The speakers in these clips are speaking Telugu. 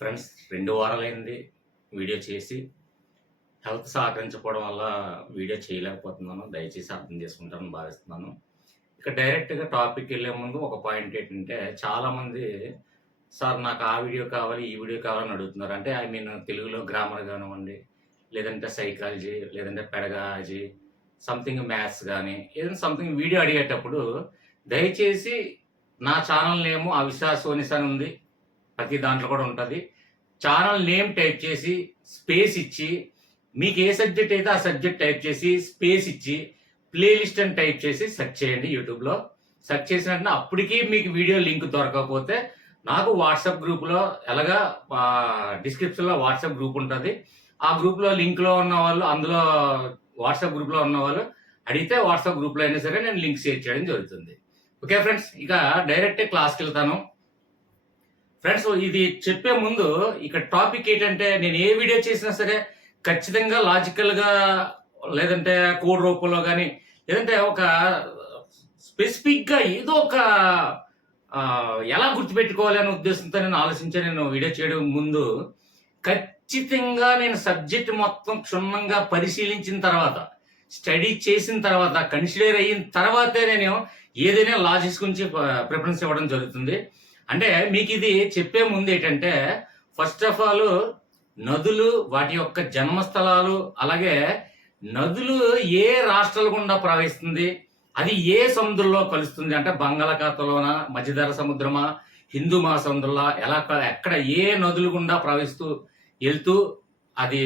ఫ్రెండ్స్ 2 వారాలైంది వీడియో చేసి. హెల్త్ సహకరించకపోవడం వల్ల వీడియో చేయలేకపోతున్నాను. దయచేసి అర్థం చేసుకుంటారని భావిస్తున్నాను. ఇక డైరెక్ట్‌గా టాపిక్‌కెళ్ళే ముందు ఒక పాయింట్ ఏంటంటే, చాలామంది సార్ నాకు ఆ వీడియో కావాలి, ఈ వీడియో కావాలని అడుగుతున్నారు. అంటే ఐ మీన్ తెలుగులో గ్రామర్ కానివ్వండి, లేదంటే సైకాలజీ, లేదంటే పెడగాజీ, సంథింగ్ మ్యాథ్స్ గాని, ఏదైనా సంథింగ్ వీడియో అడిగేటప్పుడు దయచేసి నా ఛానల్ నేము అవిశ్వాస్ సోనిస్ అని ఉంది. ప్రతి దాంట్లో కూడా ఉంటది. ఛానల్ నేమ్ టైప్ చేసి, స్పేస్ ఇచ్చి, మీకు ఏ సబ్జెక్ట్ అయితే ఆ సబ్జెక్ట్ టైప్ చేసి, స్పేస్ ఇచ్చి, ప్లే లిస్ట్ అని టైప్ చేసి సెర్చ్ చేయండి యూట్యూబ్‌లో. సెర్చ్ చేసిన వెంటనే అప్పటికి మీకు వీడియో లింక్ దొరకకపోతే నాకు వాట్సాప్ గ్రూప్‌లో ఎలాగా డిస్క్రిప్షన్‌లో వాట్సాప్ గ్రూప్ ఉంటది. ఆ గ్రూప్‌లో లింక్‌లో ఉన్నవాళ్ళు అందులో వాట్సాప్ గ్రూప్‌లో ఉన్నవాళ్ళు అడిగితే వాట్సాప్ గ్రూప్‌లో అయినా సరే నేను లింక్ షేర్ చేయడం జరుగుతుంది. ఓకే ఫ్రెండ్స్, ఇక డైరెక్ట్ క్లాస్‌కెళ్తాను. ఫ్రెండ్స్, ఇది చెప్పే ముందు ఇక్కడ టాపిక్ ఏంటంటే, నేను ఏ వీడియో చేసినా సరే ఖచ్చితంగా లాజికల్‌గా, లేదంటే కోడ్ రూపంలో గాని, లేదంటే ఒక స్పెసిఫిక్‌గా ఏదో ఒక ఎలా గుర్తుపెట్టుకోవాలి అనే ఉద్దేశంతో నేను ఆలోచించి నేను వీడియో చేయడం ముందు ఖచ్చితంగా నేను సబ్జెక్ట్ మొత్తం క్షుణ్ణంగా పరిశీలించిన తర్వాత, స్టడీ చేసిన తర్వాత, కన్సిడర్ అయిన తర్వాతే నేను ఏదైనా లాజిక్స్ గురించి ప్రిఫరెన్స్ ఇవ్వడం జరుగుతుంది. అంటే మీకు ఇది చెప్పే ముందు ఏంటంటే, ఫస్ట్ ఆఫ్ ఆల్ నదులు, వాటి యొక్క జన్మస్థలాలు, అలాగే నదులు ఏ రాష్ట్రాల గుండా ప్రవహిస్తుంది, అది ఏ సముద్రంలో కలుస్తుంది, అంటే బంగాళాఖాతంలోన, మధ్యధరా సముద్రమా, హిందూ మహాసముద్రంలో, ఎక్కడ ఏ నదులు గుండా ప్రవహిస్తూ వెళ్తూ అది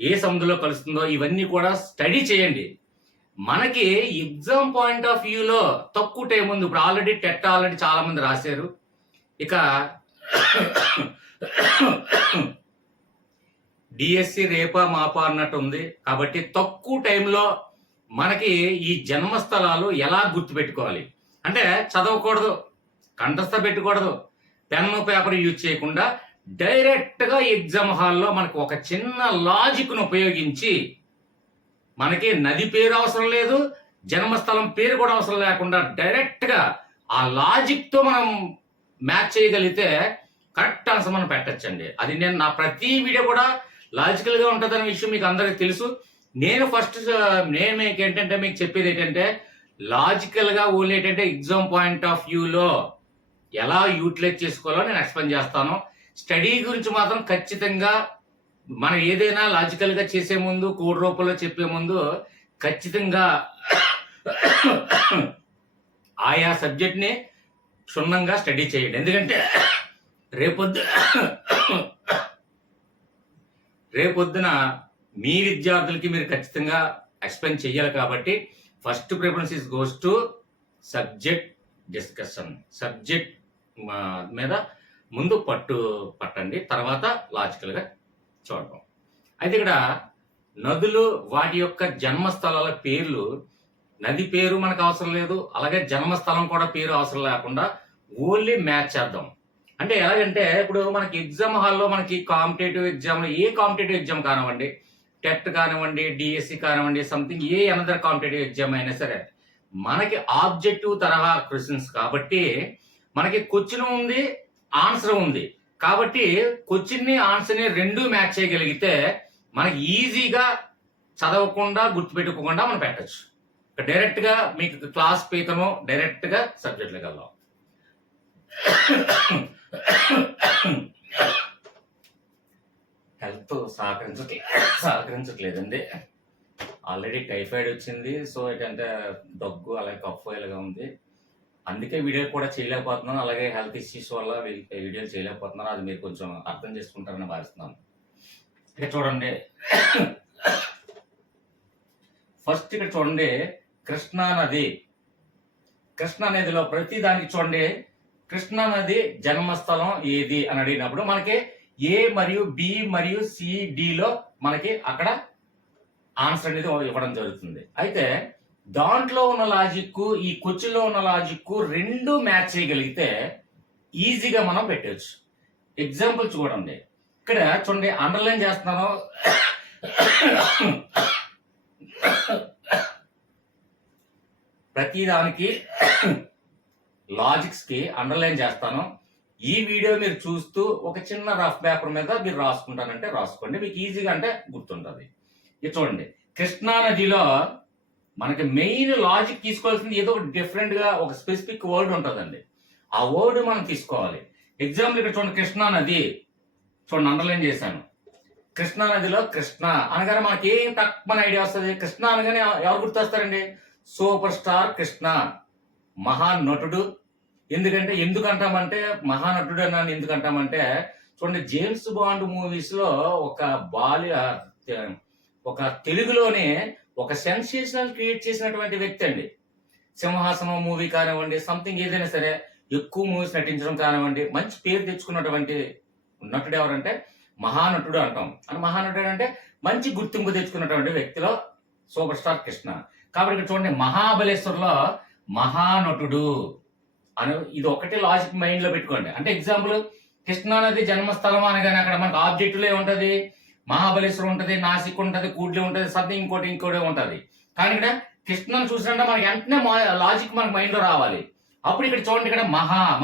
ఏ సముద్రంలో కలుస్తుందో ఇవన్నీ కూడా స్టడీ చేయండి. మనకి ఎగ్జామ్ పాయింట్ ఆఫ్ వ్యూలో తక్కువ టైం ఉంది. ఇప్పుడు ఆల్రెడీ టెట్ చాలా మంది రాశారు. ఇక డిఎస్సి రేపా మాపా అన్నట్టు ఉంది. కాబట్టి తక్కువ టైంలో మనకి ఈ జన్మస్థలాలు ఎలా గుర్తుపెట్టుకోవాలి అంటే, చదవకూడదు, కంఠస్థ పెట్టుకూడదు, పెన్ను పేపర్ యూజ్ చేయకుండా డైరెక్ట్గా ఎగ్జామ్ హాల్లో మనకు ఒక చిన్న లాజిక్ను ఉపయోగించి, మనకి నది పేరు అవసరం లేదు, జన్మస్థలం పేరు కూడా అవసరం లేకుండా డైరెక్ట్గా ఆ లాజిక్తో మనం మ్యాచ్ చేయగలిగితే కరెక్ట్ ఆన్సర్ మనం పెట్టచ్చండి. అది నేను నా ప్రతి వీడియో కూడా లాజికల్గా ఉంటుందనే విషయం మీకు అందరికీ తెలుసు. నేను మీకు ఏంటంటే, మీకు చెప్పేది ఏంటంటే, లాజికల్గా ఓన్లీ ఏంటంటే ఎగ్జామ్ పాయింట్ ఆఫ్ వ్యూలో ఎలా యూటిలైజ్ చేసుకోవాలో నేను ఎక్స్ప్లెయిన్ చేస్తాను. స్టడీ గురించి మాత్రం ఖచ్చితంగా మనం ఏదైనా లాజికల్గా చేసే ముందు, కోడ్ రూపంలో చెప్పే ముందు ఖచ్చితంగా ఆయా సబ్జెక్ట్ని క్షుణ్ణంగా స్టడీ చేయండి. ఎందుకంటే రేపొద్దున మీ విద్యార్థులకి మీరు ఖచ్చితంగా ఎక్స్ప్లెయిన్ చేయాలి. కాబట్టి first preference is goes to subject discussion. Subject మీద ముందు పట్టండి, తర్వాత లాజికల్గా చూడటం. అయితే ఇక్కడ నదులు, వాటి యొక్క జన్మస్థలాల పేర్లు, నది పేరు మనకు అవసరం లేదు, అలాగే జన్మస్థలం కూడా పేరు అవసరం లేకుండా ఓన్లీ మ్యాచ్ చేద్దాం. అంటే ఎలాగంటే, ఇప్పుడు మనకి ఎగ్జామ్ హాల్లో మనకి కాంపిటేటివ్ ఎగ్జామ్, ఏ కాంపిటేటివ్ ఎగ్జామ్ కానివ్వండి, టెట్ కానివ్వండి, డిఎస్సి కానివ్వండి, సంథింగ్ ఏ అనదర్ కాంపిటేటివ్ ఎగ్జామ్ అయినా సరే మనకి ఆబ్జెక్టివ్ తరహా క్వశ్చన్స్ కాబట్టి మనకి క్వశ్చన్ ఉంది, ఆన్సర్ ఉంది. కాబట్టి క్వశ్చన్ని, ఆన్సర్ని రెండు మ్యాచ్ చేయగలిగితే మనకి ఈజీగా చదవకుండా, గుర్తుపెట్టుకోకుండా మనం పెట్టచ్చు. డైరెక్ట్గా మీకు క్లాస్ పీకము, డైరెక్ట్గా సబ్జెక్ట్లోకి వెళ్దాం. హెల్త్ సహకరించట్లేదండి. ఆల్రెడీ టైఫాయిడ్ వచ్చింది. సో ఏంటంటే దగ్గు, అలాగే కఫ్ ఇలాగా ఉంది. అందుకే వీడియో కూడా చేయలేకపోతున్నాను. అలాగే హెల్త్ ఇష్యూస్ వల్ల వీడియోలు చేయలేకపోతున్నాను. అది మీరు కొంచెం అర్థం చేసుకుంటారని భావిస్తున్నాను. ఇక్కడ చూడండి, ఫస్ట్ ఇక్కడ చూడండి, కృష్ణా నది. కృష్ణా నదిలో ప్రతి దానికి చూడండి, కృష్ణా నది జన్మస్థలం ఏది అని అడిగినప్పుడు మనకి ఏ మరియు బి మరియు సి, డిలో మనకి అక్కడ ఆన్సర్ అనేది ఇవ్వడం జరుగుతుంది. అయితే దాంట్లో ఉన్న లాజిక్, ఈ క్వశ్చన్లో ఉన్న లాజిక్ రెండు మ్యాచ్ చేయగలిగితే ఈజీగా మనం పెట్టవచ్చు. ఎగ్జాంపుల్ చూడండి, ఇక్కడ చూడండి, అండర్లైన్ చేస్తున్నాను. ప్రతి దానికి లాజిక్స్ కి అండర్లైన్ చేస్తాను. ఈ వీడియో మీరు చూస్తూ ఒక చిన్న రఫ్ పేపర్ మీద మీరు రాసుకుంటానంటే రాసుకోండి, మీకు ఈజీగా అంటే గుర్తుంటుంది. ఇది చూడండి, కృష్ణా నదిలో మనకి మెయిన్ లాజిక్ తీసుకోవాల్సింది ఏదో ఒక డిఫరెంట్ గా ఒక స్పెసిఫిక్ వర్డ్ ఉంటుందండి. ఆ వర్డ్ మనం తీసుకోవాలి. ఎగ్జాంపుల్ ఇక్కడ చూడండి, కృష్ణా నది చూడండి, అండర్లైన్ చేశాను. కృష్ణా నదిలో కృష్ణ అనగానే మనకి ఏం తక్కువ ఐడియా వస్తుంది. కృష్ణ అనగానే ఎవరు గుర్తొస్తారండి? సూపర్ స్టార్ కృష్ణ, మహానటుడు. ఎందుకు అంటామంటే మహానటుడు అని ఎందుకు అంటామంటే చూడండి, జేమ్స్ బాండ్ మూవీస్ లో ఒక తెలుగులోనే ఒక సెన్సేషనల్ క్రియేట్ చేసినటువంటి వ్యక్తి అండి. సింహాసనం మూవీ కానివ్వండి, సంథింగ్ ఏదైనా సరే ఎక్కువ మూవీస్ నటించడం కానివ్వండి, మంచి పేరు తెచ్చుకున్నటువంటి నటుడు ఎవరంటే మహానటుడు అంటాం. అని మహానటుడు అంటే మంచి గుర్తింపు తెచ్చుకున్నటువంటి వ్యక్తిలో సూపర్ స్టార్ కృష్ణ. కాబట్టి ఇక్కడ చూడండి, మహాబలేశ్వర్లో మహానటుడు అని ఇది ఒకటి లాజిక్ మైండ్ లో పెట్టుకోండి. అంటే ఎగ్జాంపుల్, కృష్ణా నది జన్మస్థలం అనగానే అక్కడ మనకు ఆబ్జెక్టులు ఏముంటది? మహాబలేశ్వరం ఉంటది, నాసిక్ ఉంటది, కూడ్లి ఉంటది, సంథింగ్ ఇంకోటి ఉంటది. కానీ ఇక్కడ కృష్ణను చూసినట్టే మనకి వెంటనే లాజిక్ మనకు మైండ్ లో రావాలి. అప్పుడు ఇక్కడ చూడండి, ఇక్కడ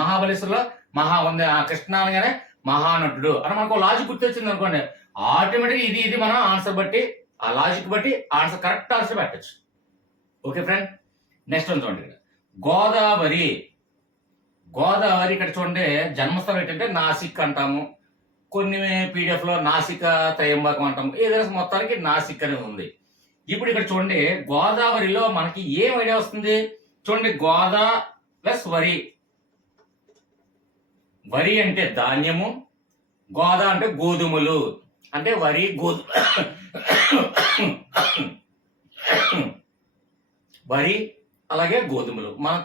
మహాబలేశ్వరంలో మహా ఉంది, ఆ కృష్ణ అనగానే మహానటుడు అని మనకు లాజిక్ గుర్తొచ్చింది అనుకోండి, ఆటోమేటిక్ ఇది మనం ఆన్సర్ బట్టి ఆ లాజిక్ బట్టి ఆన్సర్ కరెక్ట్ ఆన్సర్ పెట్టచ్చు. ఓకే ఫ్రెండ్, నెక్స్ట్ చూడండి, ఇక్కడ గోదావరి ఇక్కడ చూడండి, జన్మస్థలం ఏంటంటే నాసిక్ అంటాము, కొన్ని పీడిఎఫ్ లో నాసిక త్రయంబకం అంటాము, ఏదైనా మొత్తానికి నాసిక్ అనేది ఉంది. ఇప్పుడు ఇక్కడ చూడండి, గోదావరిలో మనకి ఏం ఐడియా వస్తుంది? చూడండి, గోదా ప్లస్ వరి. వరి అంటే ధాన్యము, గోదా అంటే గోధుమలు, అంటే వరి వరి అలాగే గోధుమలు మనం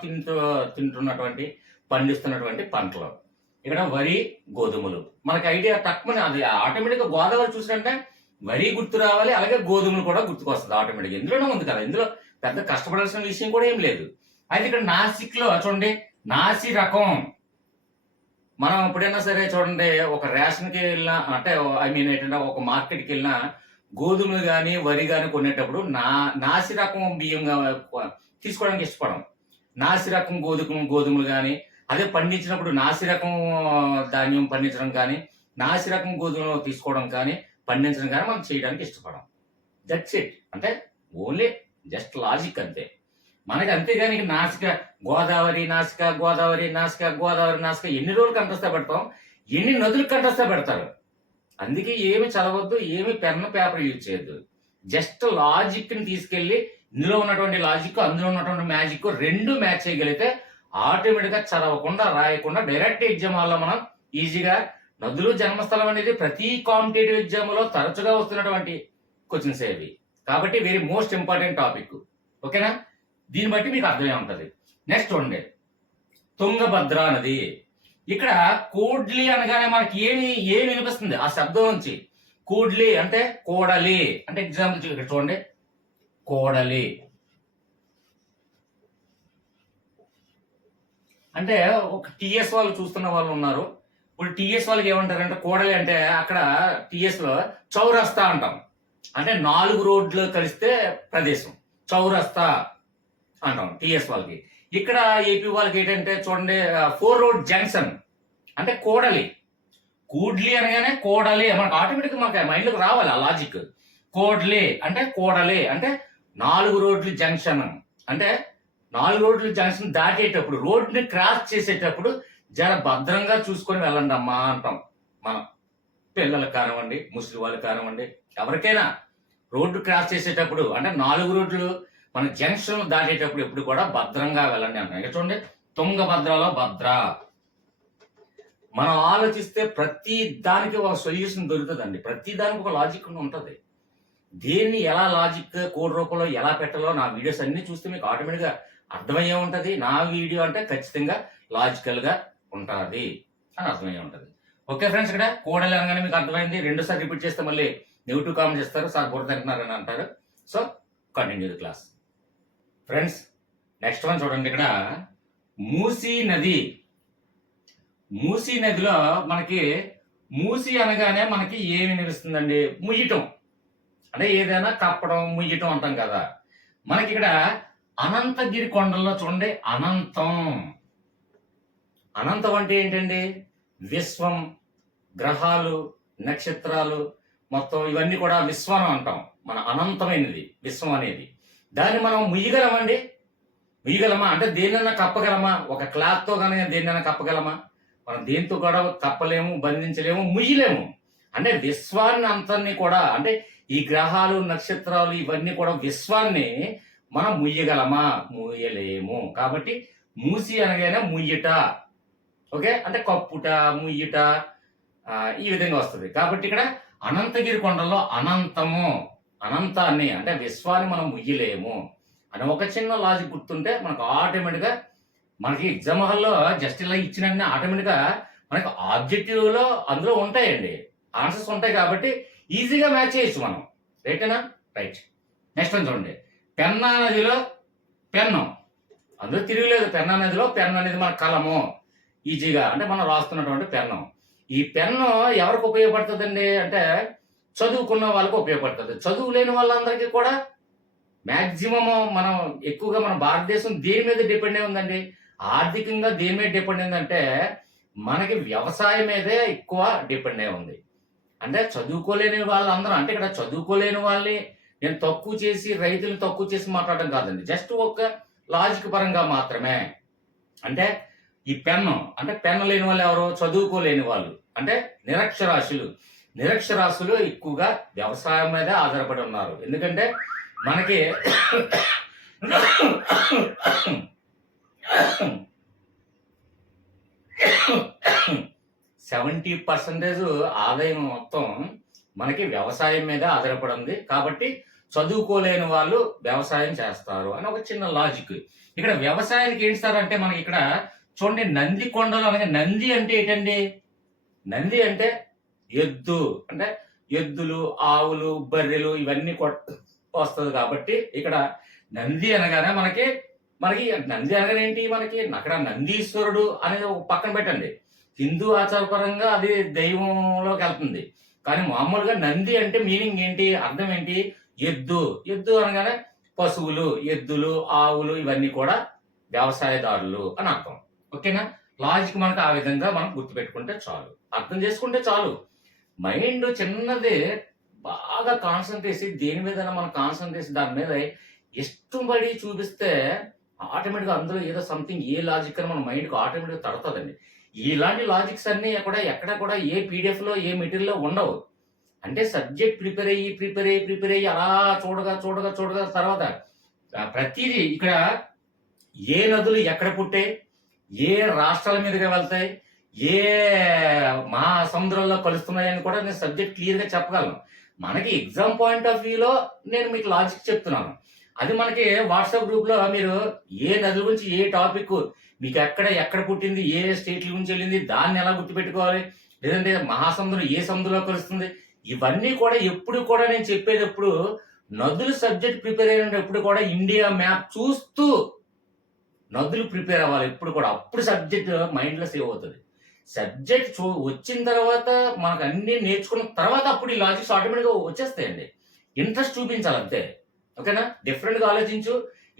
తింటున్నటువంటి పండిస్తున్నటువంటి పంటలు. ఇక్కడ వరి గోధుమలు మనకి ఐడియా తక్కువ, అది ఆటోమేటిక్ గా గోదావరి చూసినట్టే వరి గుర్తు రావాలి, అలాగే గోధుమలు కూడా గుర్తుకొస్తుంది ఆటోమేటిక్. ఇందులోనే ఉంది కదా, ఇందులో పెద్ద కష్టపడాల్సిన విషయం కూడా ఏం లేదు. అయితే ఇక్కడ నాసిక్ లో చూడండి, నాసి రకం. మనం ఎప్పుడైనా సరే చూడండి, ఒక రేషన్కి వెళ్ళినా అంటే ఏంటంటే ఒక మార్కెట్కి వెళ్ళినా గోధుమలు కానీ వరి కానీ కొనేటప్పుడు నాసి రకం బియ్యం తీసుకోవడానికి ఇష్టపడం. నాసి రకం గోధుమలు కానీ, అదే పండించినప్పుడు నాసి రకం ధాన్యం పండించడం కానీ, నాసి రకం గోధుమలు తీసుకోవడం కానీ, పండించడం కానీ మనం చేయడానికి ఇష్టపడం. That's it. అంటే ఓన్లీ జస్ట్ లాజిక్ అంతే మనకి. అంతేగాని నాసిక గోదావరి నాసిక ఎన్ని రోజులు కంటస్తా పెడతాం, ఎన్ని నదులు కంటస్తా పెడతారు. అందుకే ఏమి చదవద్దు, ఏమి పెన్ పేపర్ యూజ్ చేయొద్దు. జస్ట్ లాజిక్ ని తీసుకెళ్లి ఇందులో ఉన్నటువంటి లాజిక్, అందులో ఉన్నటువంటి మ్యాజిక్ రెండు మ్యాచ్ చేయగలిగితే ఆటోమేటిక్ గా చదవకుండా రాయకుండా డైరెక్ట్ ఎగ్జామ్ వల్ల మనం ఈజీగా, నదులు జన్మస్థలం అనేది ప్రతి కాంపిటేటివ్ ఎగ్జామ్ లో తరచుగా వస్తున్నటువంటి క్వశ్చన్స్ ఏవి. కాబట్టి వెరీ మోస్ట్ ఇంపార్టెంట్ టాపిక్. ఓకేనా? దీన్ని బట్టి మీకు అర్థమే ఉంటది. నెక్స్ట్ చూడండి, తుంగభద్ర నది. ఇక్కడ కోడ్లి అనగానే మనకి ఏమి వినిపిస్తుంది ఆ శబ్దం నుంచి? కోడ్లి అంటే కోడలి. అంటే ఎగ్జాంపుల్ ఇక్కడ చూడండి, కోడలి అంటే ఒక టిఎస్ వాళ్ళు చూస్తున్న వాళ్ళు ఉన్నారు. ఇప్పుడు టిఎస్ వాళ్ళకి ఏమంటారంటే కోడలి అంటే అక్కడ టిఎస్ లో చౌరస్తా అంటాం. అంటే 4 రోడ్లు కలిస్తే ప్రదేశం చౌరస్తా అంటాం టిఎస్ వాళ్ళకి. ఇక్కడ ఏపీ వాళ్ళకి ఏంటంటే చూడండి, 4 రోడ్ జంక్షన్ అంటే కోడలి. కూడ్లి అనగానే కోడలి మనకు ఆటోమేటిక్ మనకి మైండ్ లోకి రావాలి ఆ లాజిక్. కోడ్లి అంటే కోడలి అంటే 4 రోడ్లు జంక్షన్. అంటే 4 రోడ్లు జంక్షన్ దాటేటప్పుడు, రోడ్ని క్రాస్ చేసేటప్పుడు జర భద్రంగా చూసుకొని వెళ్ళండి అమ్మా అంటాం మనం. పిల్లలకు కానివ్వండి, ముస్లిం వాళ్ళకి కానివ్వండి, ఎవరికైనా రోడ్డు క్రాస్ చేసేటప్పుడు అంటే 4 రోడ్లు మన జంక్షన్ దాటేటప్పుడు ఎప్పుడు కూడా భద్రంగా వెళ్ళండి అంటాం. ఇక చూడండి, తుంగభద్రలో భద్ర. మనం ఆలోచిస్తే ప్రతి దానికి ఒక సొల్యూషన్ దొరుకుతుందండి. ప్రతి దానికి ఒక లాజిక్ ఉంటుంది. దేన్ని ఎలా లాజిక్ కోడ్ రూపంలో ఎలా పెట్టాలో నా వీడియోస్ అన్ని చూస్తే మీకు ఆటోమేటిక్గా అర్థమయ్యే ఉంటుంది. నా వీడియో అంటే ఖచ్చితంగా లాజికల్ గా ఉంటుంది అని అర్థమయ్యే ఉంటుంది. ఓకే ఫ్రెండ్స్, ఇక్కడ కోడలి అనగానే మీకు అర్థమైంది. 2 సార్లు రిపీట్ చేస్తే మళ్ళీ నెగిటివ్ కామెంట్ చేస్తారు, సార్ బుర్ర తింటున్నారని అంటారు. So continue the class friends. Next one చూడండి, ఇక్కడ మూసీ నది. మూసీ నదిలో మనకి మూసీ అనగానే మనకి ఏమి వినిపిస్తుందండి? ముయ్యటం. అంటే ఏదైనా కప్పడం, ముయ్యటం అంటాం కదా. మనకి ఇక్కడ అనంతగిరి కొండల్లో చూడండి, అనంతం. అనంతం అంటే ఏంటండి? విశ్వం, గ్రహాలు, నక్షత్రాలు మొత్తం ఇవన్నీ కూడా విశ్వం అంటాం. మన అనంతమైనది విశ్వం అనేది. దాన్ని మనం ముయ్యగలమండి? ముయ్యగలమా? అంటే దేన్నైనా కప్పగలమా? ఒక క్లాత్తో కనుక దేన్నైనా కప్పగలమా? మనం దేంతో కూడా కప్పలేము, బంధించలేము, ముయ్యలేము. అంటే విశ్వాన్ని అంతన్ని కూడా, అంటే ఈ గ్రహాలు, నక్షత్రాలు ఇవన్నీ కూడా విశ్వాన్ని మనం ముయ్యగలమా? ముయ్యలేము. కాబట్టి మూసి అనగానే ముయ్యట. ఓకే, అంటే కప్పుట, ముయ్యట ఈ విధంగా వస్తుంది. కాబట్టి ఇక్కడ అనంతగిరి కొండల్లో అనంతము, అనంతాన్ని అంటే విశ్వాన్ని మనం ముయ్యలేము అని ఒక చిన్న లాజిక్ గుర్తుంటే మనకు ఆటోమేటిక్గా మనకి ఎగ్జామ్ హాల్లో జస్ట్ ఇలా ఇచ్చినట్టు ఆటోమేటిక్గా మనకి ఆబ్జెక్టివ్లో అందులో ఉంటాయండి, ఆన్సర్స్ ఉంటాయి. కాబట్టి ఈజీగా మ్యాచ్ చేయొచ్చు మనం. రైటేనా? రైట్. నెక్స్ట్ వన్ చూడండి. పెన్నా నదిలో పెన్ను, అందులో తిరగలేదు. పెన్నా నదిలో పెన్ను అనేది మన కలము, ఈజీగా అంటే మనం రాస్తున్నటువంటి పెన్ను. ఈ పెన్ను ఎవరికి ఉపయోగపడుతుందండి అంటే చదువుకున్న వాళ్ళకి ఉపయోగపడుతుంది. చదువు లేని వాళ్ళందరికీ కూడా మ్యాక్సిమము మనం ఎక్కువగా మన భారతదేశం దేని మీద డిపెండ్ అయి ఉందండి? ఆర్థికంగా దేని మీద డిపెండ్ అయిందంటే మనకి వ్యవసాయం మీదే ఎక్కువ డిపెండ్ అయి ఉంది. అంటే చదువుకోలేని వాళ్ళందరూ, అంటే ఇక్కడ చదువుకోలేని వాళ్ళని నేను తక్కువ చేసి, రైతులను తక్కువ చేసి మాట్లాడడం కాదండి, జస్ట్ ఒక లాజిక్ పరంగా మాత్రమే. అంటే ఈ పెన్ను అంటే పెన్ను లేని వాళ్ళు ఎవరు? చదువుకోలేని వాళ్ళు, అంటే నిరక్షరాస్యులు. నిరక్షరాస్యులు ఎక్కువగా వ్యవసాయం మీదే ఆధారపడి ఉన్నారు. ఎందుకంటే మనకి 70% ఆదాయం మొత్తం మనకి వ్యవసాయం మీద ఆధారపడి ఉంది. కాబట్టి చదువుకోలేని వాళ్ళు వ్యవసాయం చేస్తారు అని ఒక చిన్న లాజిక్. ఇక్కడ వ్యవసాయానికి ఏంటి సార్ అంటే మనకి ఇక్కడ చూడండి, నంది కొండలు అనగా నంది అంటే ఏంటండి? నంది అంటే ఎద్దు, అంటే ఎద్దులు, ఆవులు, బర్రెలు ఇవన్నీ వస్తుంది. కాబట్టి ఇక్కడ నంది అనగానే మనకి నంది అనగానే ఏంటి? మనకి అక్కడ నందీశ్వరుడు అనేది ఒక పక్కన పెట్టండి. హిందూ ఆచారపరంగా అది దైవంలోకి వెళ్తుంది. కానీ మామూలుగా నంది అంటే మీనింగ్ ఏంటి, అర్థం ఏంటి? ఎద్దు. ఎద్దు అనగానే పశువులు, ఎద్దులు, ఆవులు ఇవన్నీ కూడా వ్యవసాయదారులు అని అర్థం. ఓకేనా? లాజిక్ మనకు ఆ విధంగా మనం గుర్తుపెట్టుకుంటే చాలు, అర్థం చేసుకుంటే చాలు. మైండ్ చిన్నదే బాగా కాన్సన్ట్రేషన్, దేని మీద మనం కాన్సన్ట్రేషన్ దాని మీద ఇష్టం పడి చూపిస్తే ఆటోమేటిక్గా అందులో ఏదో సంథింగ్, ఏ లాజిక్ అని మన మైండ్కి ఆటోమేటిక్గా తడుతుందండి. ఇలాంటి లాజిక్స్ అన్నీ కూడా ఎక్కడ కూడా ఏ పీడిఎఫ్లో, ఏ మెటీరియల్లో ఉండవు. అంటే సబ్జెక్ట్ ప్రిపేర్ అయ్యి అలా చూడగా తర్వాత ప్రతిదీ ఇక్కడ ఏ నదులు ఎక్కడ పుట్టాయి, ఏ రాష్ట్రాల మీదుగా వెళ్తాయి, ఏ మహాసముద్రంలో కలుస్తున్నాయని కూడా నేను సబ్జెక్ట్ క్లియర్గా చెప్పగలను. మనకి ఎగ్జామ్ పాయింట్ ఆఫ్ వ్యూలో నేను మీకు లాజిక్ చెప్తున్నాను. అది మనకి వాట్సాప్ గ్రూప్లో మీరు ఏ నది గురించి, ఏ టాపిక్ మీకు ఎక్కడ పుట్టింది, ఏ స్టేట్ల గురించి వెళ్ళింది, దాన్ని ఎలా గుర్తుపెట్టుకోవాలి, లేదంటే మహాసముద్రం ఏ సముద్రంలో కలుస్తుంది, ఇవన్నీ కూడా ఎప్పుడు కూడా నేను చెప్పేటప్పుడు నదులు సబ్జెక్ట్ ప్రిపేర్ అయినప్పుడు కూడా ఇండియా మ్యాప్ చూస్తూ నదులు ప్రిపేర్ అవ్వాలి ఎప్పుడు కూడా. అప్పుడు సబ్జెక్ట్ మైండ్లో సేవ్ అవుతుంది. సబ్జెక్ట్ వచ్చిన తర్వాత మనకు అన్ని నేర్చుకున్న తర్వాత అప్పుడు ఈ లాజిక్స్ ఆటోమేటిక్గా వచ్చేస్తాయండి. ఇంట్రెస్ట్ చూపించాలి అంతే. ఓకేనా? డిఫరెంట్గా ఆలోచించు,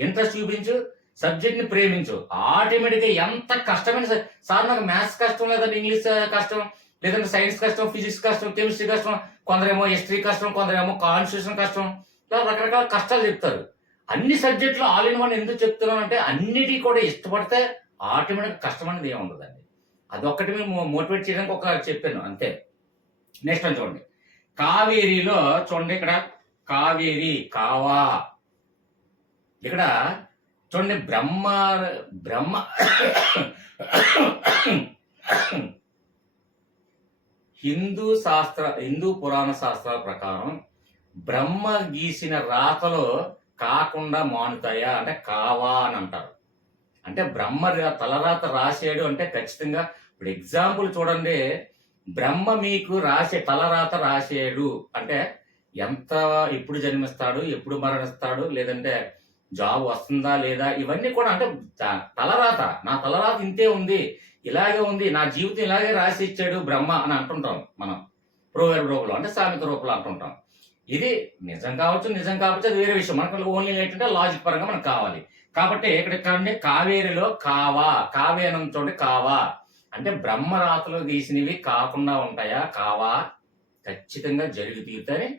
ఇంట్రెస్ట్ చూపించు, సబ్జెక్ట్ని ప్రేమించు. ఆటోమేటిక్గా ఎంత కష్టమైన సార్ నాకు మ్యాథ్స్ కష్టం, లేదంటే ఇంగ్లీష్ కష్టం, లేదంటే సైన్స్ కష్టం, ఫిజిక్స్ కష్టం, కెమిస్ట్రీ కష్టం, కొందరేమో హిస్టరీ కష్టం, కొందరేమో కాన్స్టిట్యూషన్ కష్టం, ఇలా రకరకాల కష్టాలు చెప్తారు. అన్ని సబ్జెక్టులు ఆల్ ఇన్ వన్ ఎందుకు చెప్తున్నాను అంటే అన్నిటికీ కూడా ఇష్టపడితే ఆటోమేటిక్గా కష్టం అనేది ఏమి ఉండదండి. అదొక్కటి మేము మోటివేట్ చేయడానికి ఒక చెప్పాను అంతే. నెక్స్ట్ అని చూడండి, కావేరీలో చూడండి, ఇక్కడ కావేరి, కావా, ఇక్కడ చూడండి బ్రహ్మ హిందూ పురాణ శాస్త్రాల ప్రకారం బ్రహ్మ గీసిన రాతలో కాకుండా మానుతాయా అంటే కావా అని అంటారు. అంటే బ్రహ్మ తలరాత రాసాడు అంటే ఖచ్చితంగా, ఇప్పుడు ఎగ్జాంపుల్ చూడండి, బ్రహ్మ మీకు తలరాత రాసాడు అంటే ఎప్పుడు జన్మిస్తాడు, ఎప్పుడు మరణిస్తాడు, లేదంటే జాబ్ వస్తుందా లేదా, ఇవన్నీ కూడా అంటే తలరాత, నా తలరాత ఇంతే ఉంది, ఇలాగే ఉంది, నా జీవితం ఇలాగే రాసి ఇచ్చాడు బ్రహ్మ అని అంటుంటాం మనం ప్రోవర్బ్ రూపంలో, అంటే సామెత రూపంలో అంటుంటాం. ఇది నిజం కావచ్చు అది వేరే విషయం. మనకు ఓన్లీ ఏంటంటే లాజిక్ పరంగా మనకు కావాలి. కాబట్టి ఇక్కడ కావేరిలో కావా, కావేనం చూడండి, కావా అంటే బ్రహ్మ రాతలు గీసినవి కాకుండా ఉంటాయా? కావా? ఖచ్చితంగా జరిగి తీరుతాయని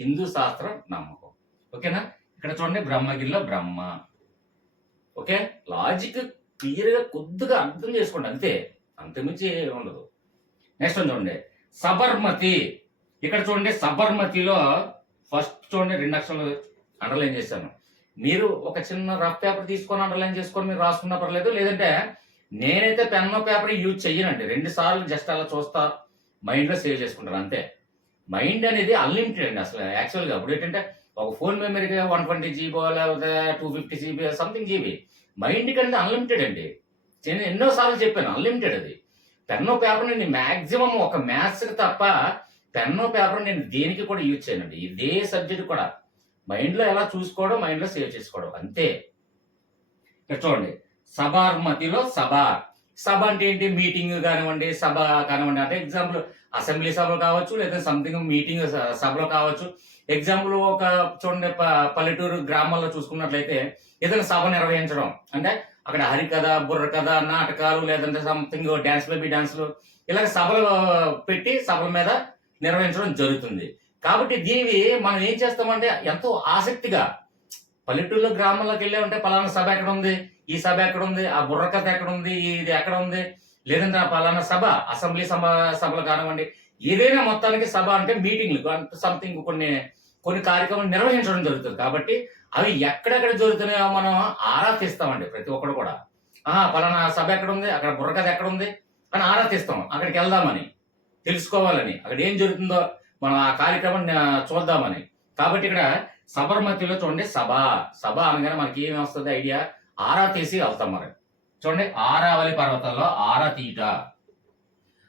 హిందూ శాస్త్రం నమ్మకం. ఓకేనా? ఇక్కడ చూడండి, బ్రహ్మగిరిలో బ్రహ్మ. ఓకే, లాజిక్ క్లియర్గా కొద్దిగా అర్థం చేసుకోండి, అంతే, అంతకుమించి ఉండదు. నెక్స్ట్ చూడండి, సబర్మతి. ఇక్కడ చూడండి, సబర్మతిలో ఫస్ట్ చూడండి 2 అక్షరాలు అండర్లైన్ చేశాను. మీరు ఒక చిన్న రఫ్ పేపర్ తీసుకొని అండర్లైన్ చేసుకొని మీరు రాసుకున్నా పర్లేదు, లేదంటే నేనైతే పెన్ను పేపర్ యూజ్ చెయ్యనండి. 2 సార్లు జస్ట్ అలా చూస్తా, మైండ్లో సేవ్ చేసుకుంటాను, అంతే. మైండ్ అనేది అన్లిమిటెడ్ అండి అసలు యాక్చువల్గా. ఇప్పుడు ఏంటంటే ఒక ఫోన్ మెమరీకి 120 GB లేకపోతే 250 GB సంథింగ్ జీబీ, మైండ్కి అనేది అన్లిమిటెడ్ అండి. నేను ఎన్నోసార్లు చెప్పాను, అన్లిమిటెడ్ అది. పెన్ను పేపర్ నేను మ్యాక్సిమం ఒక మ్యాథ్స్కి తప్ప పెన్ను పేపర్ నేను దేనికి కూడా యూజ్ చేయనండి. ఇదే సబ్జెక్ట్ కూడా మైండ్లో ఎలా చూసుకోవడం, మైండ్లో సేవ్ చేసుకోవడం, అంతే. ఇక్కడ చూడండి, సబార్మతిలో సభ. సభ అంటే ఏంటి? మీటింగ్ కానివ్వండి, సభ కానివ్వండి. అంటే ఎగ్జాంపుల్ అసెంబ్లీ సభలు కావచ్చు, లేదా సంథింగ్ మీటింగ్ సభలో కావచ్చు. ఎగ్జాంపుల్ ఒక చూడండి, పల్లెటూరు గ్రామాల్లో చూసుకున్నట్లయితే ఏదైనా సభ నిర్వహించడం అంటే అక్కడ హరికథ, బుర్రకథ, నాటకాలు, లేదంటే సంథింగ్ డ్యాన్స్, బేబీ డాన్స్లు, ఇలాగ సభలు పెట్టి సభల మీద నిర్వహించడం జరుగుతుంది. కాబట్టి దీనివి మనం ఏం చేస్తామంటే ఎంతో ఆసక్తిగా పల్లెటూరులో గ్రామంలోకి వెళ్ళే ఉంటే పలానా సభ ఎక్కడ ఉంది, ఈ సభ ఎక్కడ ఉంది, ఆ బుర్రకథ ఎక్కడ ఉంది, ఇది ఎక్కడ ఉంది, లేదంటే ఆ పలానా సభ అసెంబ్లీ సభలు కానివ్వండి, ఏదైనా మొత్తానికి సభ అంటే మీటింగ్లు సంథింగ్ కొన్ని కార్యక్రమాలు నిర్వహించడం జరుగుతుంది. కాబట్టి అవి ఎక్కడెక్కడ జరుగుతున్నాయో మనం ఆరా తీస్తామండి ప్రతి ఒక్కరు కూడా. పలానా సభ ఎక్కడ ఉంది, అక్కడ బుర్రకథ ఎక్కడ ఉంది అని ఆరా తీస్తాం. అక్కడికి వెళ్దామని, తెలుసుకోవాలని, అక్కడ ఏం జరుగుతుందో మనం ఆ కార్యక్రమం చూద్దామని. కాబట్టి ఇక్కడ సబర్మతిలో చూడండి, సభ. సభ అనగానే మనకి ఏమి వస్తుంది ఐడియా? ఆరా తీసి వెళ్తాం. మరి చూడండి, ఆరావళి పర్వతాల్లో ఆరా తీయట.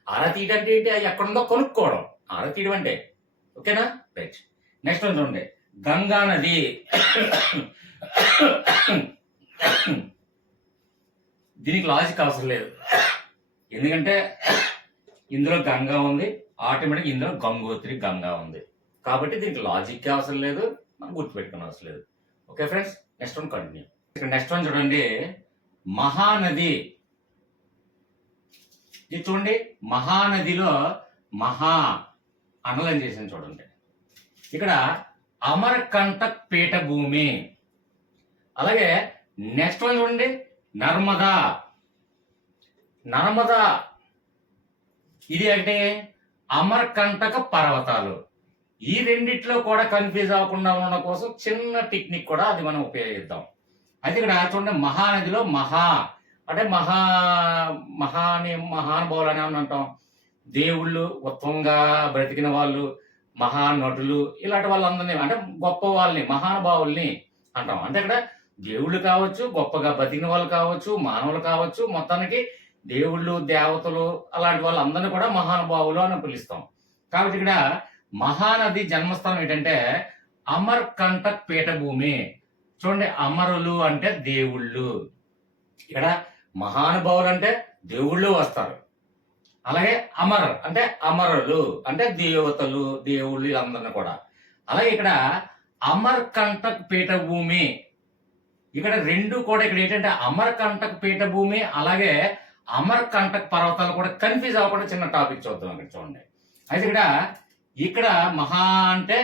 ఆరా తీయట అంటే ఏంటి? అది ఎక్కడుందో కొనుక్కోవడం ఆరా తీయడం అంటే. ఓకేనా? రైట్. నెక్స్ట్ చూడండి, గంగా నది. దీనికి లాజిక్ అవసరం లేదు, ఎందుకంటే ఇందులో గంగా ఉంది, ఆటోమేటిక్ ఇందులో గంగోత్రి గంగా ఉంది. కాబట్టి దీనికి లాజిక్ అవసరం లేదు, మనం గుర్తుపెట్టుకునే అవసరం లేదు. Okay friends, next one continue. ఇక్కడ నెక్స్ట్ వన్ చూడండి, మహానది. ఇది చూడండి, మహానదిలో మహా అండర్లైన్ చేసాను చూడండి. ఇక్కడ అమరకంటక్ పీఠభూమి. అలాగే నెక్స్ట్ వన్ చూడండి, నర్మదా. నర్మదా ఇది అంటే అమరకంటక పర్వతాలు. ఈ రెండిట్లో కూడా కన్ఫ్యూజ్ అవ్వకుండా ఉండడం కోసం చిన్న టెక్నిక్ కూడా అది మనం ఉపయోగిద్దాం. అయితే ఇక్కడ చూడండి, మహానదిలో మహా అంటే మహానుభావులు అని అంటాం. దేవుళ్ళు, ఉత్తమంగా బ్రతికిన వాళ్ళు, మహానటులు, ఇలాంటి వాళ్ళందరినీ అంటే గొప్ప వాళ్ళని, మహానుభావుల్ని అంటాం. అంటే ఇక్కడ దేవుళ్ళు కావచ్చు, గొప్పగా బతికిన వాళ్ళు కావచ్చు, మానవులు కావచ్చు, మొత్తానికి దేవుళ్ళు, దేవతలు అలాంటి వాళ్ళందరినీ కూడా మహానుభావులు అని పిలుస్తాం. కాబట్టి ఇక్కడ మహానది జన్మస్థానం ఏంటంటే అమర్కంటక్ పీఠభూమి. చూడండి, అమరులు అంటే దేవుళ్ళు, ఇక్కడ మహానుభావులు అంటే దేవుళ్ళు వస్తారు. అలాగే అమర్ అంటే అమరులు అంటే దేవతలు, దేవుళ్ళు, వీళ్ళందరినీ కూడా. అలాగే ఇక్కడ అమర్కంటక్ పీఠభూమి, ఇక్కడ రెండు కూడా ఇక్కడ ఏంటంటే అమర్కంటక్ పీఠభూమి అలాగే అమర్కంటక్ పర్వతాలు కూడా కన్ఫ్యూజ్ అవ్వకుండా చిన్న టాపిక్ చూద్దాం. అక్కడ చూడండి. అయితే ఇక్కడ మహా అంటే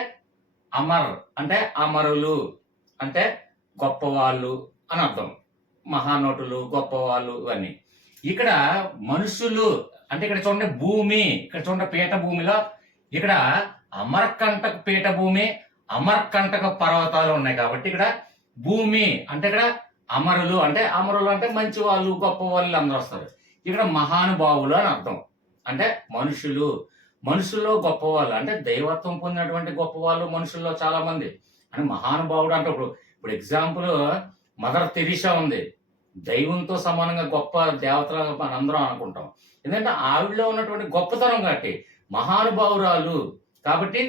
అమర్ అంటే అమరులు అంటే గొప్పవాళ్ళు అని అర్థం. మహానటులు, గొప్పవాళ్ళు ఇవన్నీ. ఇక్కడ మనుషులు అంటే ఇక్కడ చూడండి భూమి, ఇక్కడ చూడండి పీఠభూమిలో ఇక్కడ అమర్కంటక పీఠభూమి, అమర్కంటక పర్వతాలు ఉన్నాయి. కాబట్టి ఇక్కడ భూమి అంటే ఇక్కడ అమరులు అంటే మంచి వాళ్ళు, గొప్ప వాళ్ళు అందరూ వస్తారు. ఇక్కడ మహానుభావులు అని అర్థం. అంటే మనుషుల్లో గొప్పవాళ్ళు అంటే దైవత్వం పొందినటువంటి గొప్ప వాళ్ళు మనుషుల్లో చాలా మంది. అని మహానుభావుడు అంటే ఇప్పుడు ఎగ్జాంపుల్ మదర్ తెరీసా ఉంది, దైవంతో సమానంగా గొప్ప దేవతలు మనందరం అనుకుంటాం. ఎందుకంటే ఆవిడలో ఉన్నటువంటి గొప్పతనం కాబట్టి మహానుభావురాలు. కాబట్టి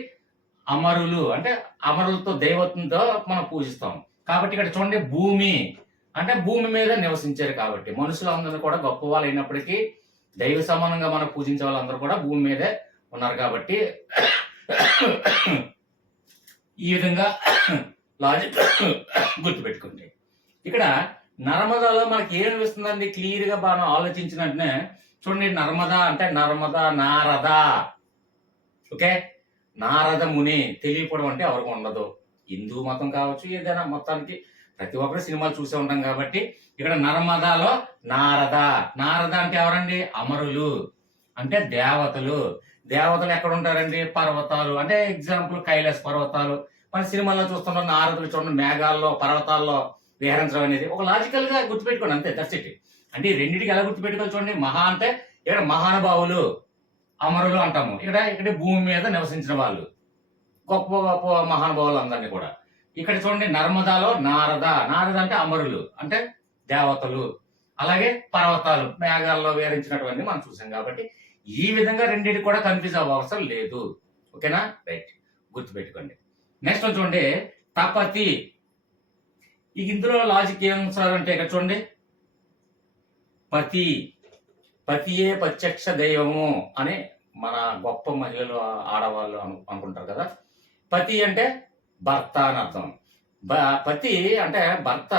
అమరులు అంటే అమరులతో, దైవత్వంతో మనం పూజిస్తాం. కాబట్టి ఇక్కడ చూడండి భూమి అంటే భూమి మీద నివసించారు. కాబట్టి మనుషులందరూ కూడా గొప్ప వాళ్ళు అయినప్పటికీ దైవ సమానంగా మనం పూజించే వాళ్ళందరూ కూడా భూమి మీదే ఉన్నారు. కాబట్టి ఈ విధంగా లాజిక్ గుర్తుపెట్టుకోండి. ఇక్కడ నర్మదాలో మనకి ఏం అనిపిస్తుందండి? క్లియర్ గా బాగా ఆలోచించినట్టునే చూడండి, నర్మదా అంటే నర్మదా నారద. ఓకే, నారద ముని తెలియకపోవడం అంటే ఎవరికి ఉండదు. హిందూ మతం కావచ్చు, ఏదైనా మొత్తానికి ప్రతి ఒక్కరు సినిమాలు చూసే ఉంటాం కాబట్టి ఇక్కడ నర్మదాలో నారద. నారద అంటే ఎవరండి? అమరులు, అంటే దేవతలు. దేవతలు ఎక్కడ ఉంటారండి? పర్వతాలు. అంటే ఎగ్జాంపుల్ కైలాస పర్వతాలు. మన సినిమాల్లో చూస్తుంటాం, నారదులు చూడండి మేఘాల్లో పర్వతాల్లో విహరించడం అనేది ఒక లాజికల్ గా గుర్తుపెట్టుకోండి, అంతే. That's it. అంటే ఈ రెండింటికి ఎలా గుర్తుపెట్టుకోవాలి చూడండి. మహా అంటే ఇక్కడ మహానుభావులు, అమరులు అంటాము. ఇక్కడ భూమి మీద నివసించిన వాళ్ళు, గొప్ప గొప్ప మహానుభావులు అందరినీ కూడా. ఇక్కడ చూడండి నర్మదాలో నారద. నారద అంటే అమరులు, అంటే దేవతలు. అలాగే పర్వతాలు మేఘాల్లో విహరించినటువంటి మనం చూసాం కాబట్టి ఈ విధంగా రెండింటికి కూడా కన్ఫ్యూజ్ అవ్వ అవసరం లేదు. ఓకేనా? రైట్, గుర్తుపెట్టుకోండి. నెక్స్ట్ చూడండి తపతి. ఇందులో లాజిక్ ఏమంటే ఇక్కడ చూడండి, పతి, పతియే ప్రత్యక్ష దైవము అని మన గొప్ప మహిళలు ఆడవాళ్ళు అనుకుంటారు కదా. పతి అంటే భర్త అని అర్థం. పతి అంటే భర్త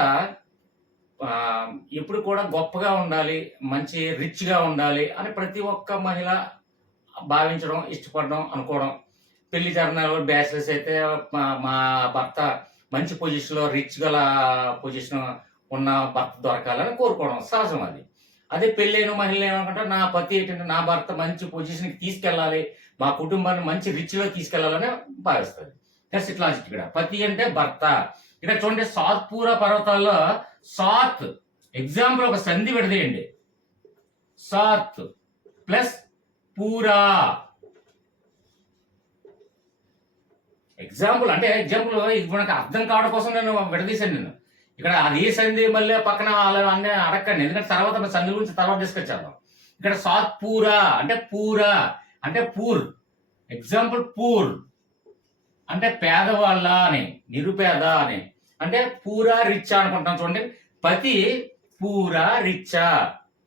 ఎప్పుడు కూడా గొప్పగా ఉండాలి, మంచి రిచ్ గా ఉండాలి అని ప్రతి ఒక్క మహిళ భావించడం, ఇష్టపడడం, అనుకోవడం. పెళ్లి చరణాలు బ్యాచిలర్స్ అయితే మా భర్త మంచి పొజిషన్ లో, రిచ్ గల పొజిషన్ ఉన్న భర్త దొరకాలని కోరుకోవడం సహజం అది. అదే పెళ్ళైన మహిళలు ఏమనుకుంటారు, నా పతి ఏంటంటే నా భర్త మంచి పొజిషన్కి తీసుకెళ్ళాలి, మా కుటుంబాన్ని మంచి రిచ్ లో తీసుకెళ్లాలని భావిస్తుంది. That's it logic. ఇక్కడ పతి అంటే భర్త. ఇక్కడ చూడండి సాత్పూరా పర్వతాల్లో సాత్ ఎగ్జాంపుల్ ఒక సంధి విడదీయండి. సాత్ ప్లస్ పూరా. ఎగ్జాంపుల్ అంటే ఎగ్జాంపుల్ ఇది మనకు అర్థం కావడం కోసం నేను విడదీశాను. నేను ఇక్కడ అది సంధి మళ్ళీ పక్కన అన్నీ అడగండి, ఎందుకంటే తర్వాత సంధి గురించి తర్వాత డిస్కస్ చేద్దాం. ఇక్కడ సాత్ పూరా అంటే పూరా అంటే పూర్. ఎగ్జాంపుల్ పూర్ అంటే పేదవాళ్ళ అని, నిరుపేద అని. అంటే పూరా రిచ్ అనుకుంటాం. చూడండి పతి పూరా రిచ్చా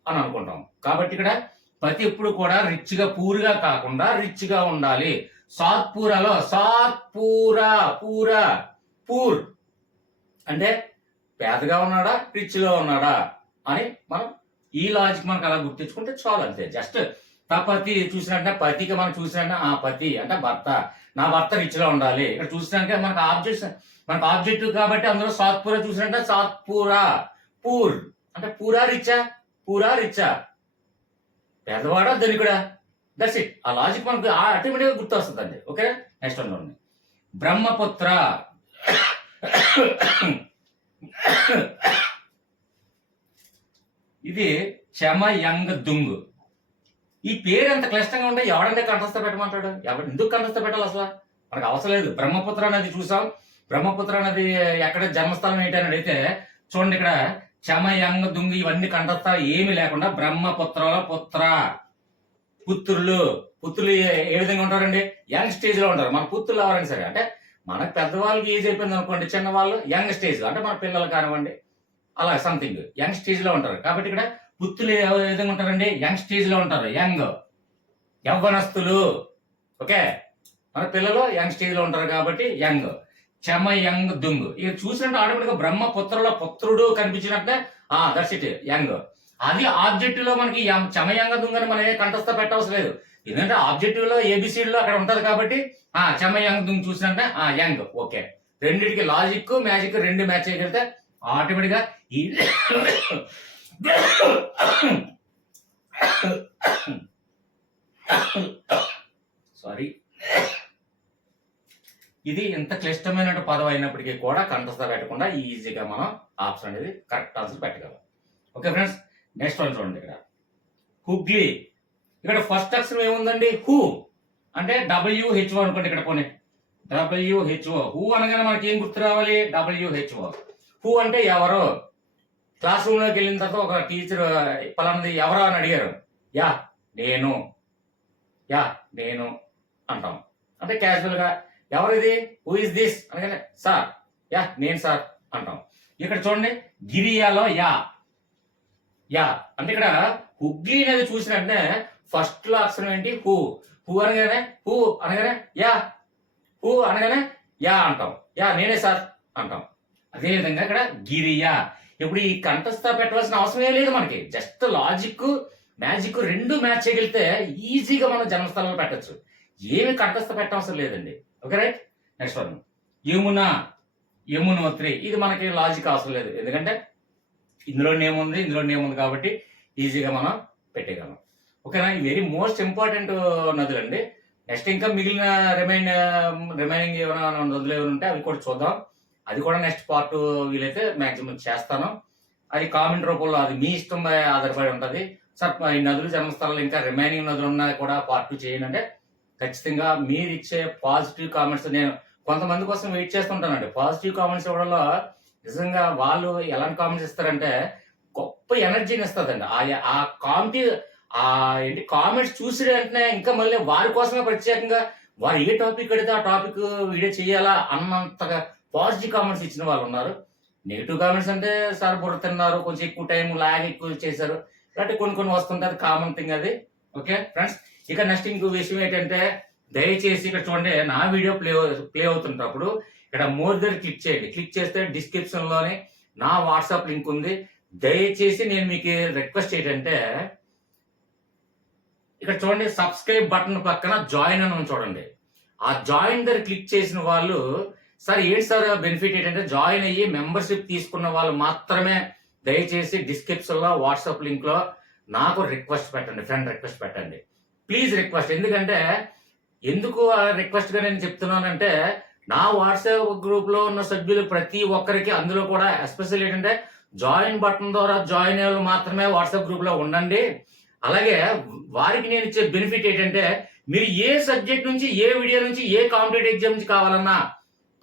అని అనుకుంటాం. కాబట్టి ఇక్కడ పతి ఎప్పుడు కూడా రిచ్ గా పూర్గా కాకుండా రిచ్ గా ఉండాలి. సాత్పూరాలో సాత్పూరా పూరా పూర్ అంటే పేదగా ఉన్నాడా, రిచ్ లో ఉన్నాడా అని మనం ఈ లాజిక్ మనకు అలా గుర్తించుకుంటే చాలు, అంతే. జస్ట్ పతి చూసినట్టే, పతికి మనం చూసినట్టే ఆ పతి అంటే భర్త, నా భర్త రిచ్ లో ఉండాలి. ఇక్కడ చూసినట్టే మనకు ఆబ్జెక్టివ్ కాబట్టి అందులో సాత్పూరా చూసినట్టే సాత్పూరా పూర్ అంటే పూరా రిచ్చా, పూరా రిచ్చా, పేదవాడా ధనికుడా. That's it. ఆ లాజిక్ మనకు ఆటోమేటిక్ గా గుర్తు వస్తుందండి. Okay, next one Brahmaputra. ఇది చమయంగ్ దుంగ్. ఈ పేరు ఎంత క్లిష్టంగా ఉంటే ఎవడంటే కంఠస్థ పెట్టమంటాడు? ఎందుకు కంఠస్థ పెట్టాలి అసలు? మనకు అవసరం లేదు. బ్రహ్మపుత్ర నది చూసాం. బ్రహ్మపుత్ర నది ఎక్కడ జన్మస్థలం ఏంటని అడిగితే చూడండి ఇక్కడ చమయంగ్ దుంగ్ ఇవన్నీ కంఠస్థ ఏమి లేకుండా బ్రహ్మపుత్రలో పుత్ర, పుత్రులు. పుత్రులు ఏ విధంగా ఉంటారండి? యంగ్ స్టేజ్ లో ఉంటారు. మన పుత్రులు ఎవరైనా సరే, అంటే మనకు పెద్దవాళ్ళకి ఏజ్ అయిపోయింది అనుకోండి, చిన్నవాళ్ళు యంగ్ స్టేజ్, అంటే మన పిల్లలు కానివ్వండి, అలా సంథింగ్ యంగ్ స్టేజ్ లో ఉంటారు. కాబట్టి ఇక్కడ పుత్రులు ఏ విధంగా ఉంటారండి? యంగ్ స్టేజ్ లో ఉంటారు, యంగ్ యవ్వనస్తులు. ఓకే, మన పిల్లలు యంగ్ స్టేజ్ లో ఉంటారు కాబట్టి యంగ్. చమయంగ్ దుంగ్. ఇక చూసినట్టు ఆటోమేటిక్ గా బ్రహ్మపుత్రలో పుత్రుడు కనిపించినట్టే దట్స్ ఇట్, యంగ్. అది ఆబ్జెక్టివ్ లో మనకి చమయంగ దుంగ్ అని మనం ఏ కంఠస్థ పెట్టవలసిన లేదు, ఎందుకంటే ఆబ్జెక్టివ్ లో ఏబిసిడ్ లో అక్కడ ఉంటది కాబట్టి చమయంగ దుంగ్ చూసినట్టే యంగ్. ఓకే, రెండింటికి లాజిక్ మ్యాజిక్ రెండు మ్యాచ్ చేయగలిగితే ఆటోమేటిక్ గా ఈ సారీ, ఇది ఎంత క్లిష్టమైన పదం అయినప్పటికీ కూడా కంఠస్థ పెట్టకుండా ఈజీగా మనం ఆప్షన్ అనేది కరెక్ట్ ఆన్సర్ పెట్టగలం. ఓకే ఫ్రెండ్స్, నెక్స్ట్ వన్ చూడండి. ఇక్కడ హుగ్లీ. ఇక్కడ ఫస్ట్ అక్షరం ఏముందండి? హూ అంటే WHO అనుకోండి. ఇక్కడ పోనీ WHO. హూ అనగానే మనకి ఏం గుర్తు రావాలి? WHO. హూ అంటే ఎవరు. క్లాస్ రూమ్ లోకి వెళ్ళిన తర్వాత ఒక టీచర్ పలానది ఎవరో అని అడిగారు, యా నేను, యా నేను అంటాం. అంటే క్యాజువల్ గా ఎవరిది, హూ ఇస్ దిస్ అనగానే సార్, యా నేను సార్ అంటాం. ఇక్కడ చూడండి గిరియాలో యా, యా అంటే ఇక్కడ హుగ్లీ అనేది చూసినట్టే ఫస్ట్ లో అక్షరం ఏంటి? హూ. హూ అనగానే హూ అనగానే యా, హూ అనగానే యా అంటాం, యా నేనే సార్ అంటాం. అదే విధంగా ఇక్కడ గిరియా. ఇప్పుడు ఈ కంఠస్థ పెట్టవలసిన అవసరమే లేదు మనకి, జస్ట్ లాజిక్ మ్యాజిక్ రెండు మ్యాచ్ చేయగలిగితే ఈజీగా మనం జన్మస్థలంలో పెట్టచ్చు. ఏమి కంఠస్థ పెట్టవసరం లేదండి. Okay right. Next one Yamuna, Yamunotri. ఇది మనకి లాజిక్ అవసరం లేదు, ఎందుకంటే ఇందులో నేమ్ ఉంది కాబట్టి ఈజీగా మనం పెట్టేయగలం. ఓకేనా. ఈ వెరీ మోస్ట్ ఇంపార్టెంట్ నదులండి. నెక్స్ట్ ఇంకా మిగిలిన రిమైనింగ్ ఏమైనా నదులు ఏమైనా ఉంటే అవి కూడా చూద్దాం. అది కూడా నెక్స్ట్ పార్ట్ వీలైతే మ్యాక్సిమం చేస్తాను. అది కామెంట్ రూపంలో, అది మీ ఇష్టం ఆధారపడి ఉంటుంది. సార్ ఈ నదులు జన్మస్థలాలు ఇంకా రిమైనింగ్ నదులు ఉన్నా కూడా పార్ట్ 2 చేయండి అంటే ఖచ్చితంగా మీరు ఇచ్చే పాజిటివ్ కామెంట్స్, నేను కొంతమంది కోసం వెయిట్ చేస్తుంటానండి. పాజిటివ్ కామెంట్స్ ఇవ్వడంలో నిజంగా వాళ్ళు ఎలాంటి కామెంట్స్ ఇస్తారంటే గొప్ప ఎనర్జీని ఇస్తుందండి. ఆ కామెంట్స్ చూసిన వెంటనే ఇంకా మళ్ళీ వారి కోసమే ప్రత్యేకంగా వారు ఏ టాపిక్ అడిగితే ఆ టాపిక్ వీడియో చేయాలా అన్నంతగా పాజిటివ్ కామెంట్స్ ఇచ్చిన వాళ్ళు ఉన్నారు. నెగిటివ్ కామెంట్స్ అంటే సార్ బుర్ర తిన్నారు, కొంచెం ఎక్కువ టైం లాగ్ ఎక్కువ చేశారు, ఇలాంటి కొన్ని వస్తుంటారు, కామన్ థింగ్ అది. Okay friends. ఇక నెక్స్ట్ ఇంకో విషయం ఏంటంటే దయచేసి ఇక్కడ చూడండి, నా వీడియో ప్లే అవుతున్నప్పుడు ఇక్కడ మోర్ దగ్గర క్లిక్ చేయండి. క్లిక్ చేస్తే డిస్క్రిప్షన్ లోనే నా వాట్సాప్ లింక్ ఉంది. దయచేసి నేను మీకు రిక్వెస్ట్ ఏంటంటే ఇక్కడ చూడండి, సబ్స్క్రైబ్ బటన్ పక్కన జాయిన్ అని చూడండి. ఆ జాయిన్ దగ్గర క్లిక్ చేసిన వాళ్ళు, సార్ ఏంటి సార్ బెనిఫిట్ ఏంటంటే జాయిన్ అయ్యి మెంబర్షిప్ తీసుకున్న వాళ్ళు మాత్రమే దయచేసి డిస్క్రిప్షన్ లో వాట్సాప్ లింక్ లో నాకు రిక్వెస్ట్ పెట్టండి, ఫ్రెండ్ రిక్వెస్ట్ పెట్టండి ప్లీజ్. రిక్వెస్ట్ ఎందుకు రిక్వెస్ట్ గా నేను చెప్తున్నానంటే నా వాట్సాప్ గ్రూప్ లో ఉన్న సభ్యులు ప్రతి ఒక్కరికి, అందులో కూడా ఎస్పెషల్ ఏంటంటే జాయిన్ బటన్ ద్వారా జాయిన్ అయ్యే మాత్రమే వాట్సాప్ గ్రూప్ లో ఉండండి. అలాగే వారికి నేను ఇచ్చే బెనిఫిట్ ఏంటంటే మీరు ఏ సబ్జెక్ట్ నుంచి, ఏ వీడియో నుంచి, ఏ కాంపిటేటివ్ ఎగ్జామ్ నుంచి కావాలన్నా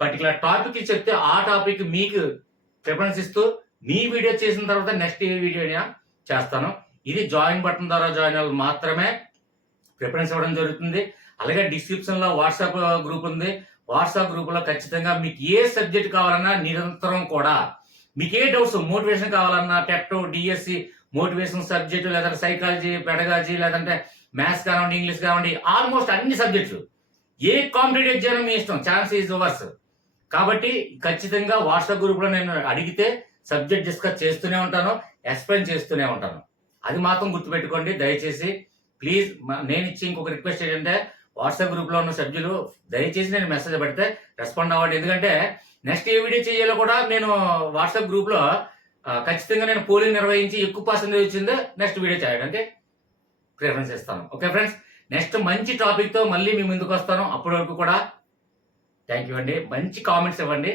పర్టికులర్ టాపిక్ చెప్తే ఆ టాపిక్ మీకు ప్రిఫరెన్స్ ఇస్తూ మీ వీడియో చేసిన తర్వాత నెక్స్ట్ వీడియో చేస్తాను. ఇది జాయిన్ బటన్ ద్వారా జాయిన్ అవ్వాలి మాత్రమే ప్రిఫరెన్స్ ఇవ్వడం జరుగుతుంది. అలాగే డిస్క్రిప్షన్ లో వాట్సాప్ గ్రూప్ ఉంది. వాట్సాప్ గ్రూప్ లో ఖచ్చితంగా మీకు ఏ సబ్జెక్ట్ కావాలన్నా నిరంతరం కూడా, మీకు ఏ డౌట్స్, మోటివేషన్ కావాలన్నా, టెట్, డిఎస్సి మోటివేషన్ సబ్జెక్టు, లేదంటే సైకాలజీ, పెడగాలజీ, లేదంటే మ్యాథ్స్ కానివ్వండి, ఇంగ్లీష్ కానివ్వండి, ఆల్మోస్ట్ అన్ని సబ్జెక్టులు, ఏ కాంపిటేటివ్ ఎగ్జామ్ మీ ఇష్టం, ఛాన్స్ ఈజ్ వర్స్. కాబట్టి ఖచ్చితంగా వాట్సాప్ గ్రూప్ లో నేను అడిగితే సబ్జెక్ట్ డిస్కస్ చేస్తూనే ఉంటాను, ఎక్స్ప్లెయిన్ చేస్తూనే ఉంటాను. అది మాత్రం గుర్తుపెట్టుకోండి దయచేసి ప్లీజ్. నేను ఇచ్చి ఇంకొక రిక్వెస్ట్ ఏంటంటే వాట్సాప్ గ్రూప్ లో ఉన్న సభ్యులు దయచేసి నేను మెసేజ్ పెడితే రెస్పాండ్ అవ్వండి. ఎందుకంటే నెక్స్ట్ ఏ వీడియో చేయాలో కూడా నేను వాట్సాప్ గ్రూప్ లో ఖచ్చితంగా నేను పోలింగ్ నిర్వహించి ఎక్కువ పర్సెంటేజ్ వచ్చిందో నెక్స్ట్ వీడియో చేయడానికి ప్రిఫరెన్స్ ఇస్తాను. Okay friends. నెక్స్ట్ మంచి టాపిక్ తో మళ్ళీ మీ ముందుకు వస్తాను. అప్పటి వరకు కూడా థ్యాంక్ యూ అండి. మంచి కామెంట్స్ ఇవ్వండి.